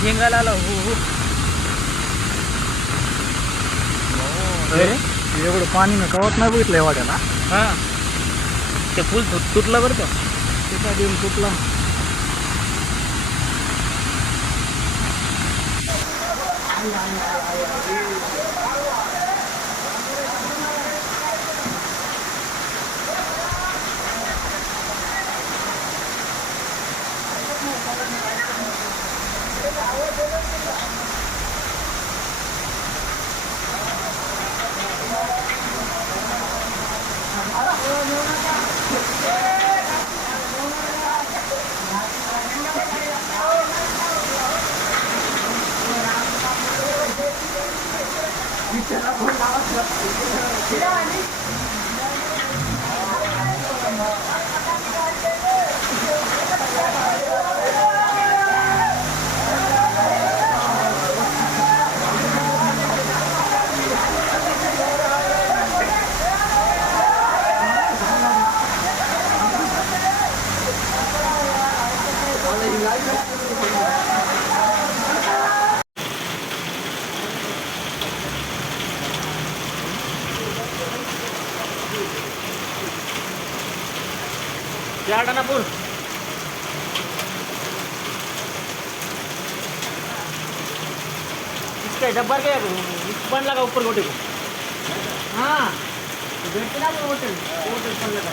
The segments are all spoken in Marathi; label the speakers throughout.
Speaker 1: ठेंगायला आला. हो हो.
Speaker 2: अरे? एवढं पाणी मी कवत नाही बघितलं या वाड्याला.
Speaker 1: हा. ते फुल तुट तुटलं बरं का
Speaker 2: त्याचा देऊन तुटला?
Speaker 1: Yeah, I need ना बोल इसका डब्बर क्या बन लगा ऊपर गोटे. को हाँ. भेटते ना होटल होटल बन लगा.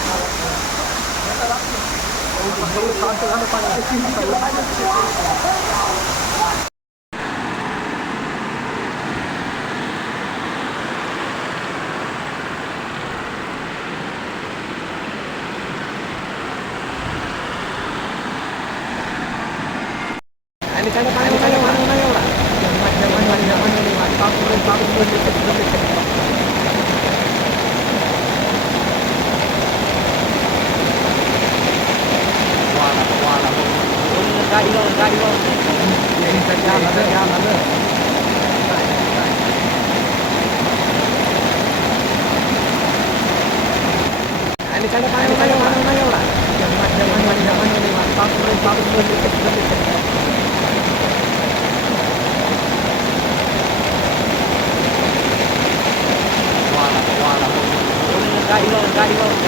Speaker 2: झाडा- झाडाला पण असं सगळं साफ झालं पाहिजे आता सगळं शांत झालं पाहिजे आणि त्याला पाणी पाणी पाणी नाही एवढा
Speaker 1: गाडी लावून गाडी लावून
Speaker 2: आणि त्याला पाणी पाणी पाणी नाही एवढा
Speaker 1: गाडी लावून गाडी लावून